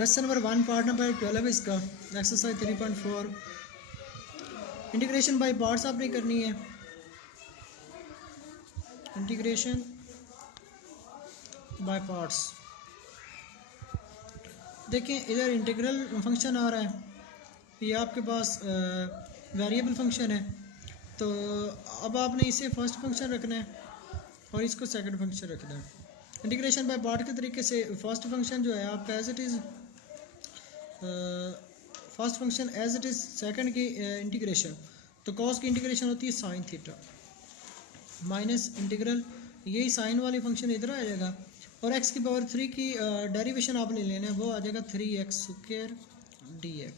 Question number 1 part number 12 इसका exercise 3.4 integration by parts आपने करनी है। इंटीग्रेशन बाय पार्ट्स देखें, इधर इंटीग्रल फंक्शन आ रहा है, ये आपके पास वेरिएबल फंक्शन है, तो अब आपने इसे फर्स्ट फंक्शन रखना है और इसको सेकंड फंक्शन रखना है। इंटीग्रेशन बाय पार्ट के तरीके से फर्स्ट फंक्शन जो है आपका as it is first function as it is second की इंटीग्रेशन, तो कॉस की इंटीग्रेशन होती है साइन थीटा माइनस इंटीग्रल, यही साइन वाली फंक्शन इधर आ जाएगा और x की पावर 3 की डेरिवेशन आपने लेना है, वो आ जाएगा 3x स्क्वायर dx।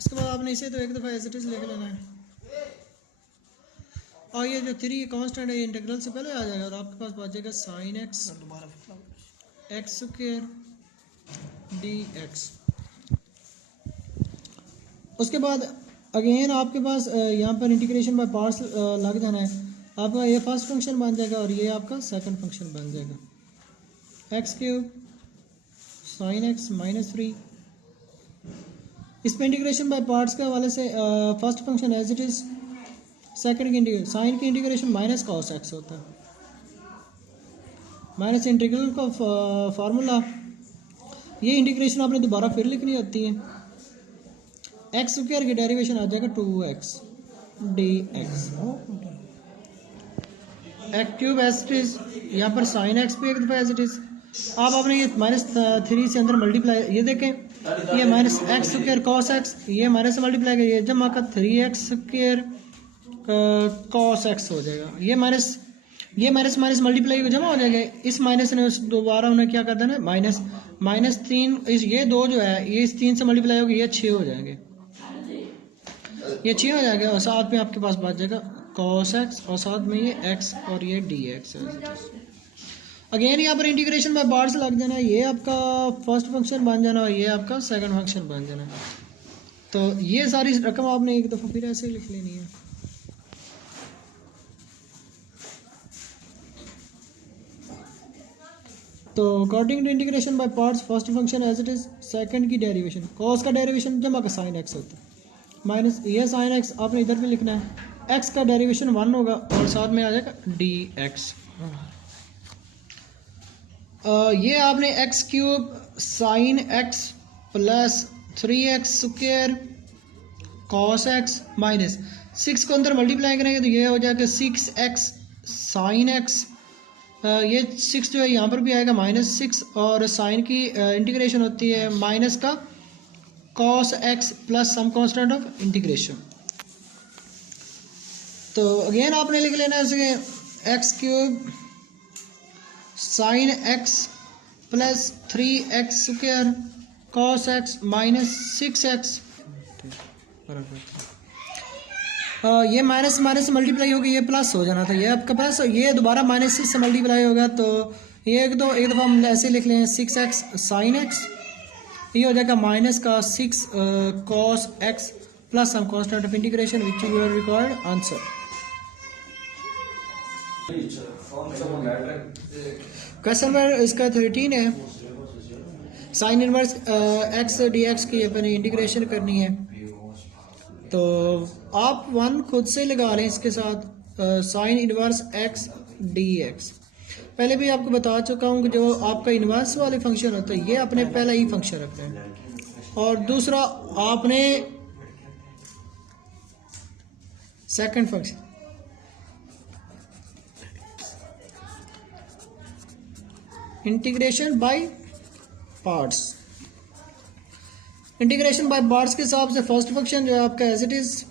उसके बाद आपने इसे तो एक दफ़ा एज इट इज़ लिख लेना है और ये जो 3 कांस्टेंट है इंटीग्रल से पहले आ जाएगा और आपके पास बच जाएगा sine x x square dx। उसके बाद अगेन आपके पास यहाँ पर इंटीग्रेशन बाय पार्ट्स लग जाना है, आपका ये फर्स्ट फंक्शन बन जाएगा और ये आपका सेकंड फंक्शन बन जाएगा x cube sine x minus 3। इसमें इंटीग्रेशन बाय पार्ट्स के हवाले से first function as it is, second की इंटीग्रेशन साइन की इंटीग्रेशन माइनस कॉस एक्स होता है, माइनस इंटीग्रल का फार्मूला, ये इंटीग्रेशन आपने दोबारा फिर लिखनी होती है। एक्स स्क्वायर की डेरिवेशन आ जाएगा 2x dx। X cube as it is, यहाँ पर साइन एक्स भी एक दफ़ा एज इट इज, आप आपने ये -3 से अंदर मल्टीप्लाई, ये देखें ये minus x square cos x, ये माइनस से मल्टीप्लाई करिए जमा का 3x स्क्वायर कॉस एक्स हो जाएगा, ये माइनस माइनस मल्टीप्लाई को जमा हो जाएगा, इस माइनस ने दोबारा उन्हें क्या कर देना है -3, ये 2 जो है ये इस 3 से मल्टीप्लाई होगी, ये 6 हो जाएंगे, ये 6 हो जाएगा और साथ में आपके पास बच जाएगा cos x और साथ में ये x और ये dx है। अगेन यहाँ पर इंटीग्रेशन बाय पार्ट्स लग जाना है, ये आपका फर्स्ट फंक्शन बन जाना और ये आपका सेकंड फंक्शन बन जाना, तो ये सारी रकम आपने एक दफ़ा फिर ऐसे ही लिख लेनी है। तो according to integration by parts first function as it is, second की डेरिवेशन कॉस का डेरिवेशन जमा का साइन एक्स होता है माइनस ये साइन एक्स आपने इधर भी लिखना है, एक्स का डेरिवेशन 1 होगा और साथ में आ जाएगा dx। ये आपने x cube sine x plus 3x square cos x minus 6 को अंदर मल्टीप्लाई करेंगे तो ये हो जाएगा 6x साइन एक्स, ये 6 जो है यहाँ पर भी आएगा -6 और साइन की इंटीग्रेशन होती है माइनस का cos x plus some constant of integration. तो अगेन आपने लिख लेना है x cube sine x plus 3x square cos x minus 6x, ये माइनस माइनस से मल्टीप्लाई होगी, ये प्लस हो जाना था, ये आपका प्लस, ये दोबारा -6 से मल्टीप्लाई होगा, तो ये एक दफ़ा हम ऐसे लिख लें 6x साइन एक्स, ये हो जाएगा माइनस का 6 cos x plus some constant of integration which you are required answer. Question number इसका 13 है, साइन इनवर्स x dx की अपनी इंटीग्रेशन करनी है, तो आप 1 खुद से लगा लें इसके साथ साइन इनवर्स x dx। पहले भी आपको बता चुका हूँ कि जो आपका इन्वर्स वाले फंक्शन होता है ये आपने पहला ही फंक्शन रखना है और दूसरा आपने second function. Integration by parts, integration by parts के हिसाब से फर्स्ट फंक्शन जो है आपका एज इट इज,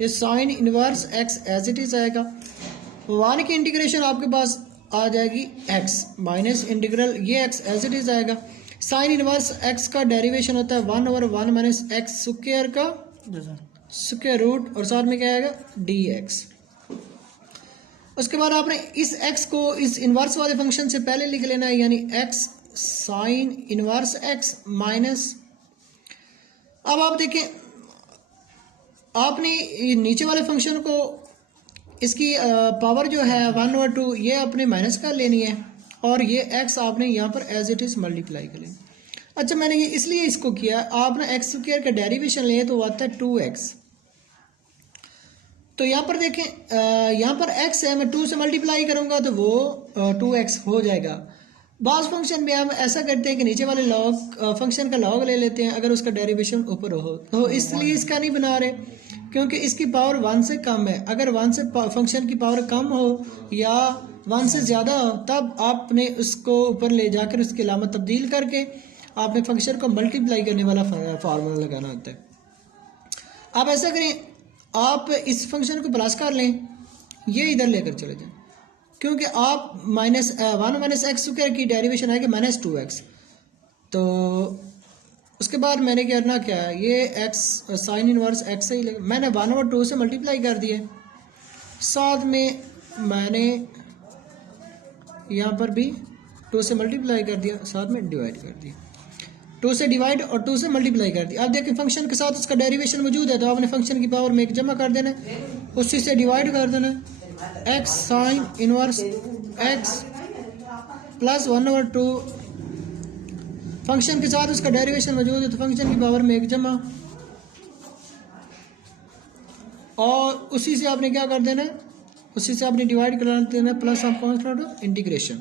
ये sine inverse x as it is आएगा, 1 की इंटीग्रेशन आपके पास आ जाएगी x माइनस इंटीग्रल ये x एज इट इज आएगा, साइन इनवर्स x का डेरिवेशन होता है 1/1 माइनस x स्क्वायर का स्क्वायर रूट और साथ में क्या आएगा dx। उसके बाद आपने इस x को इस इनवर्स वाले फंक्शन से पहले लिख लेना है, यानी x sine inverse x minus, अब आप देखें आपने नीचे वाले फंक्शन को इसकी पावर जो है 1/2 ये आपने माइनस कर लेनी है और ये x आपने यहाँ पर एज इट इज़ मल्टीप्लाई कर लेना। अच्छा मैंने ये इसलिए इसको किया, आप ना एक्स स्क्वायर का डेरिवेशन लें तो आता है 2x। तो यहाँ पर देखें, यहाँ पर x है, मैं 2 से मल्टीप्लाई करूँगा तो वो 2x हो जाएगा। बास फंक्शन में हम ऐसा करते हैं कि नीचे वाले लॉग फंक्शन का लॉग ले लेते हैं अगर उसका डेरिवेशन ऊपर हो, तो इसलिए इसका नहीं बना रहे क्योंकि इसकी पावर 1 से कम है। अगर 1 से फंक्शन की पावर कम हो या 1 से ज़्यादा हो तब आपने उसको ऊपर ले जाकर उसकी अलामत तब्दील करके आपने फंक्शन को मल्टीप्लाई करने वाला फार्मूला लगाना होता है। आप ऐसा करें, आप इस फंक्शन को प्लस कर लें, ये इधर लेकर चले जाएं क्योंकि आप -1 माइनस एक्स स्क्वायर की डेरिवेशन आएगी -2x। तो उसके बाद मैंने करना क्या है, ये x साइन इनवर्स x से ही लगे, मैंने 1/2 से मल्टीप्लाई कर दिए, साथ में मैंने यहाँ पर भी 2 से मल्टीप्लाई कर दिया, साथ में डिवाइड कर दिया। 2 से डिवाइड और 2 से मल्टीप्लाई कर दिया। आप देखिए फंक्शन के साथ उसका डेरिवेशन मौजूद है तो आपने फंक्शन की पावर में एक जमा कर देना, उसी से डिवाइड कर देना। x sine inverse x plus 1/2, function के साथ उसका डेरिवेशन मौजूद है तो फंक्शन की पावर में एक जमा, और उसी से आपने क्या कर देना है, उसी से आपने डिवाइड कर देना प्लस आप कांस्टेंट इंटीग्रेशन।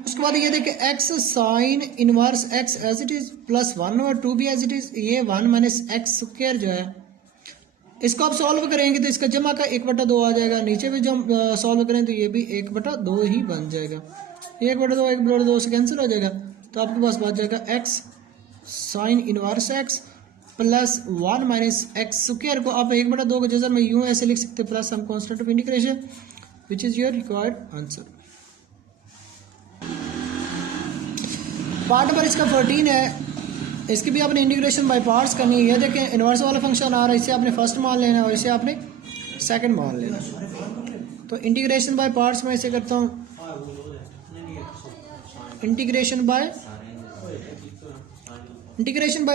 उसके बाद ये देखिए x sine inverse x as it is plus 1/2 भी एज इट इज, ये 1 माइनस एक्स स्क्वायर जो है इसको आप सॉल्व करेंगे तो इसका जमा का 1/2 आ जाएगा, नीचे भी जब सॉल्व करें तो ये भी 1/2 ही बन जाएगा। 1/2 से कैंसिल हो जाएगा तो आपके पास बच जाएगा x sine inverse x plus 1 minus x square को आप 1/2 के जगह में यूं ऐसे लिख सकते हैं प्लस हम constant of integration which is your required answer. Part number इसका 14 है, इसकी भी आपने इंटीग्रेशन बाय पार्ट्स करनी है। ये देखें इन्वर्स वाला फंक्शन आ रहा है, इसे आपने फर्स्ट मान लेना और इसे आपने सेकंड मान लेना। तो इंटीग्रेशन बाय पार्ट्स में इसे करता हूँ, इंटीग्रेशन बाय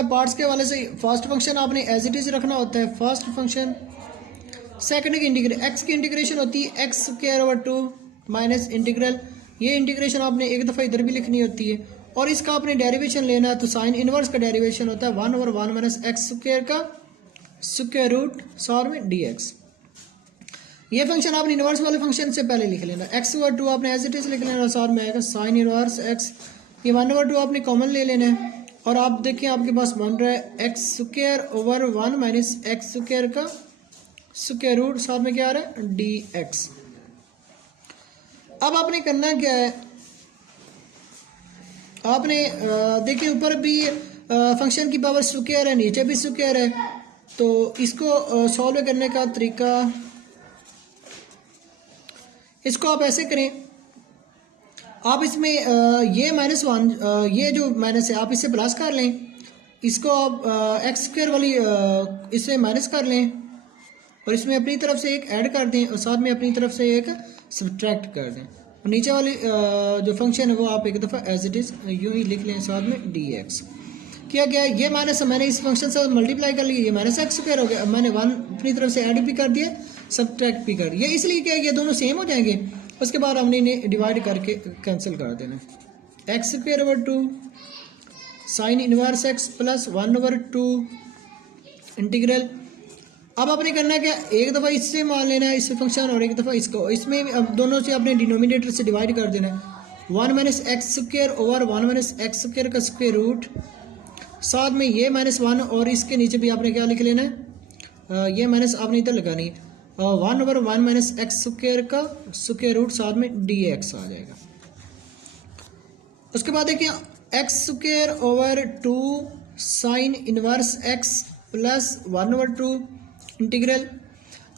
पार्ट्स के हवाले से फर्स्ट फंक्शन आपने एज इट इज रखना होता है, फर्स्ट फंक्शन। सेकंड की एक्स की इंटीग्रेशन होती है x square over 2 minus integral, ये इंटीग्रेशन आपने एक दफ़ा इधर भी लिखनी होती है, और इसका आपने डेरिवेशन लेना है तो साइन इनवर्स का डेरिवेशन होता है 1/1 माइनस एक्स स्क्वायर का स्क्वायर रूट सॉर में dx। ये फंक्शन आपने इनवर्स वाले फंक्शन से पहले लिख लेना, x/2 आपने एज इट इज लिख लेना, सॉर में आएगा साइन इनवर्स x, ये 1/2 आपने कॉमन ले लेना है, और आप देखिए आपके पास बन रहा है x square over 1 minus x square का स्क्वायर रूट, साथ में क्या आ रहा है dx। अब आपने करना क्या है, आपने देखिए ऊपर भी फंक्शन की पावर स्क्वायर है, नीचे भी स्क्वायर है, तो इसको सॉल्व करने का तरीका, इसको आप ऐसे करें, आप इसमें ये -1 ये जो माइनस है आप इससे प्लस कर लें, इसको आप एक्स स्क्वायर वाली इससे माइनस कर लें और इसमें अपनी तरफ से एक ऐड कर दें और साथ में अपनी तरफ से एक सब्ट्रैक्ट कर दें, और नीचे वाली जो फंक्शन है वो आप एक दफ़ा एज इट इज़ यूँ ही लिख लें, साथ में dx। क्या गया, ये माइनस मैंने इस फंक्शन से मल्टीप्लाई कर लिया, ये माइनस एक्स स्क्वायर हो गया, अब मैंने 1 अपनी तरफ से ऐड भी कर दिया, सब्ट्रैक्ट भी कर दिया, ये इसलिए क्या ये दोनों सेम हो जाएंगे। उसके बाद हमने इन्हें डिवाइड करके कैंसिल कर देना, x square over 2 sine inverse x plus 1/2 integral. अब आपने करना क्या, एक दफ़ा इससे मान लेना है इस फंक्शन और एक दफ़ा इसको, इसमें अब दोनों से अपने डिनोमिनेटर से डिवाइड कर देना है, 1 minus x square over 1 minus x square का स्क्वायर रूट, साथ में ये -1 और इसके नीचे भी आपने क्या लिख लेना है, ये माइनस आपने इधर लगानी है, 1/1 माइनस एक्स स्क्वायर का स्क्वायर रूट, साथ में dx आ जाएगा। उसके बाद देखिए x square over 2 sine inverse x plus 1/2 integral.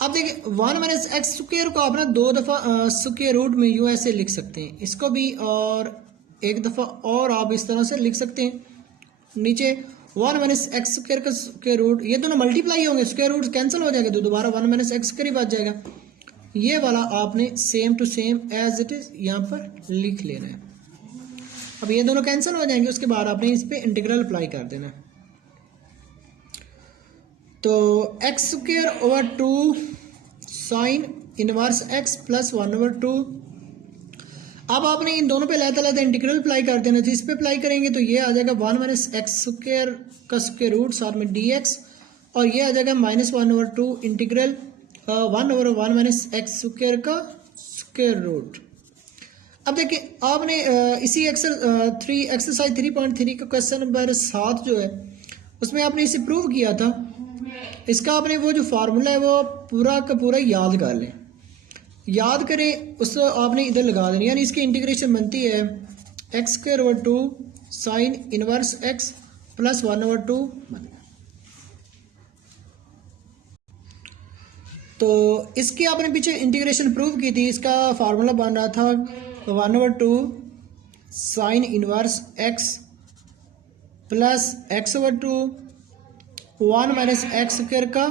अब देखिए 1 माइनस एक्स स्क्वायर को आप ना 2 दफ़ा स्क्वायर रूट में यूँ ऐसे लिख सकते हैं, इसको भी और एक दफ़ा और आप इस तरह से लिख सकते हैं, नीचे 1 माइनस एक्स स्क्वायर का स्क्वायर रूट, ये दोनों मल्टीप्लाई होंगे, स्क्वायर रूट कैंसिल हो जाएगा, तो दोबारा 1 माइनस एक्स स्क्वायर ही बच जाएगा। ये वाला आपने same to same as it is यहाँ पर लिख लेना है। अब ये दोनों कैंसिल हो जाएंगे, उसके बाद आपने इस पर इंटीग्रल अप्लाई कर देना है। तो x square over 2 sine inverse x plus 1/2। अब आपने इन दोनों पे अलग इंटीग्रल अप्लाई कर देना। जिस पे अप्लाई करेंगे तो ये आ जाएगा 1 माइनस एक्स स्क्वायर का स्क्वायर रूट साथ में dx, और ये आ जाएगा -1/2 इंटीग्रल 1/1 माइनस एक्स स्क्वायर का स्क्वायर रूट। अब देखिए आपने इसी एक्सरसाइज 3.3 का क्वेश्चन नंबर 7 जो है उसमें आपने इसे प्रूव किया था। इसका आपने वो जो फार्मूला है वो पूरा का पूरा याद कर लें, याद करें, उसको आपने इधर लगा देनी, यानी इसकी इंटीग्रेशन बनती है x²/2 sign inverse x plus 1/2। तो इसकी आपने पीछे इंटीग्रेशन प्रूव की थी। इसका फार्मूला बन रहा था 1/2 sine inverse x plus x/2 1 minus x square का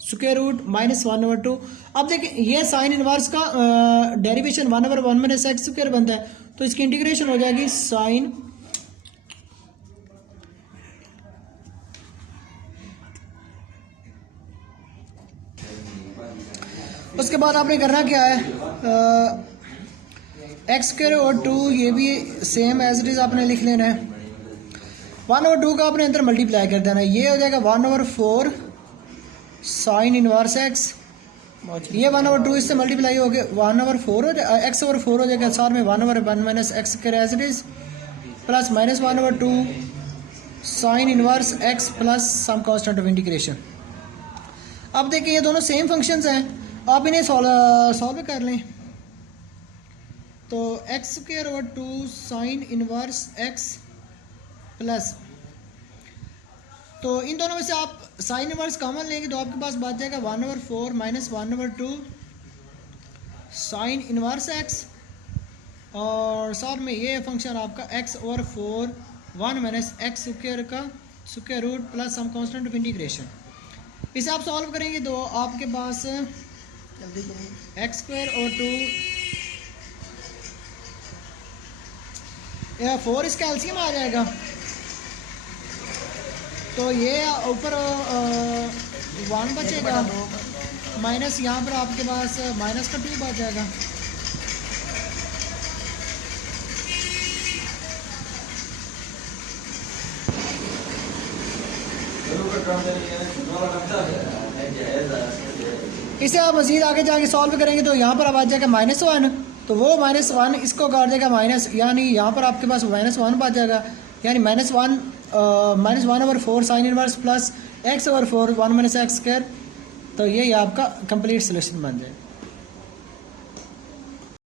स्क्वायर रूट -1/2। अब देखिए ये साइन इनवर्स का डेरिवेशन 1/1 माइनस एक्स स्क्वायर बनता है, तो इसकी इंटीग्रेशन हो जाएगी साइन उसके बाद आपने करना क्या है, x² और 2 ये भी सेम एज इट इज आपने लिख लेना है। 1/2 का आपने अंदर मल्टीप्लाई कर देना है, ये हो जाएगा 1/4 साइन इनवर्स x, ये 1/2 इससे मल्टीप्लाई हो गया 1/4 हो जाएगा, x/4 हो जाएगा, साथ में 1/1 minus x square as it is plus -1/2 sine inverse x plus some constant of integration. अब देखिए ये दोनों सेम फंक्शंस हैं, आप इन्हें सॉल्व कर लें। तो x²/2 sign inverse x plus, तो इन दोनों में से आप साइन इनवर्स कॉमन लेंगे तो आपके पास बच जाएगा 1/4 माइनस 1/2 साइन इनवर्स x, और साथ में ये फंक्शन आपका x/4 1 माइनस एक्स स्क्वायर का square root plus some constant of integration. इसे आप सॉल्व करेंगे तो आपके पास x² और 2 4 इसका एलसीएम आ जाएगा, तो ये ऊपर 1 बचेगा माइनस यहाँ पर आपके पास माइनस का 2 बच जाएगा। इसे आप मज़ीद आगे जाके सॉल्व करेंगे तो यहाँ पर अब आ जाएगा -1, तो वो -1 इसको काट देगा माइनस, यानी यहाँ पर आपके पास -1 बच जाएगा, यानी -1/4 sine inverse plus x/4 1 minus x square. तो ये आपका कंप्लीट सोल्यूशन बन जाएगा।